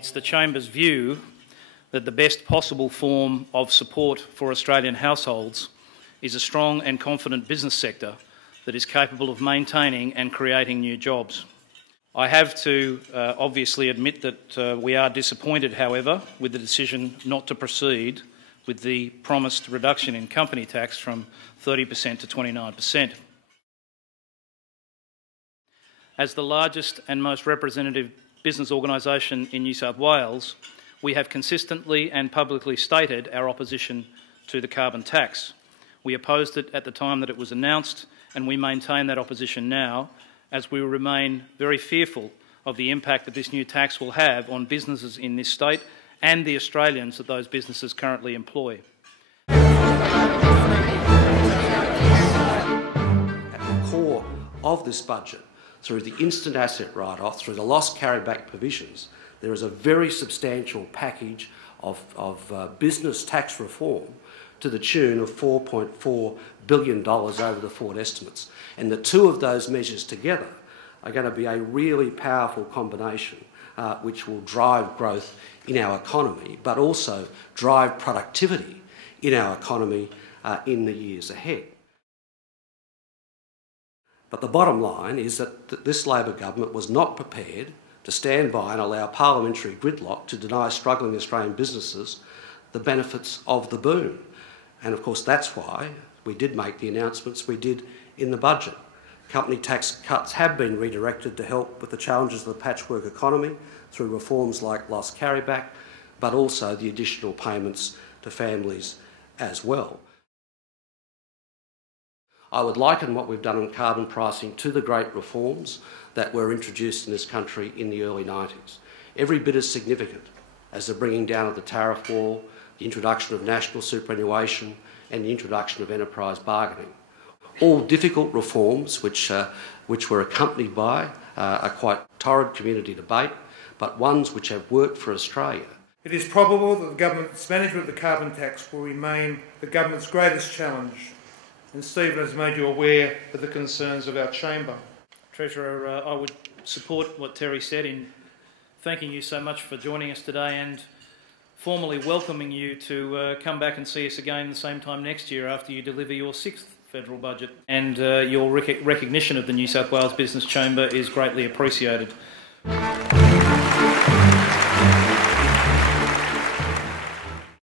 It's the Chamber's view that the best possible form of support for Australian households is a strong and confident business sector that is capable of maintaining and creating new jobs. I have to obviously admit that we are disappointed, however, with the decision not to proceed with the promised reduction in company tax from 30% to 29%. As the largest and most representative business organisation in New South Wales, we have consistently and publicly stated our opposition to the carbon tax. We opposed it at the time that it was announced, and we maintain that opposition now, as we remain very fearful of the impact that this new tax will have on businesses in this state and the Australians that those businesses currently employ. At the core of this budget, through the instant asset write-off, through the loss carryback provisions, there is a very substantial package of business tax reform to the tune of $4.4 billion over the forward estimates. And the two of those measures together are going to be a really powerful combination which will drive growth in our economy, but also drive productivity in our economy in the years ahead. But the bottom line is that this Labor government was not prepared to stand by and allow parliamentary gridlock to deny struggling Australian businesses the benefits of the boom. And of course that's why we did make the announcements we did in the budget. Company tax cuts have been redirected to help with the challenges of the patchwork economy through reforms like loss carryback, but also the additional payments to families as well. I would liken what we've done on carbon pricing to the great reforms that were introduced in this country in the early 90s. Every bit as significant as the bringing down of the tariff wall, the introduction of national superannuation and the introduction of enterprise bargaining. All difficult reforms which were accompanied by a quite torrid community debate, but ones which have worked for Australia. It is probable that the government's management of the carbon tax will remain the government's greatest challenge, and Stephen has made you aware of the concerns of our chamber. Treasurer, I would support what Terry said in thanking you so much for joining us today and formally welcoming you to come back and see us again the same time next year after you deliver your 6th federal budget. And your recognition of the New South Wales Business Chamber is greatly appreciated.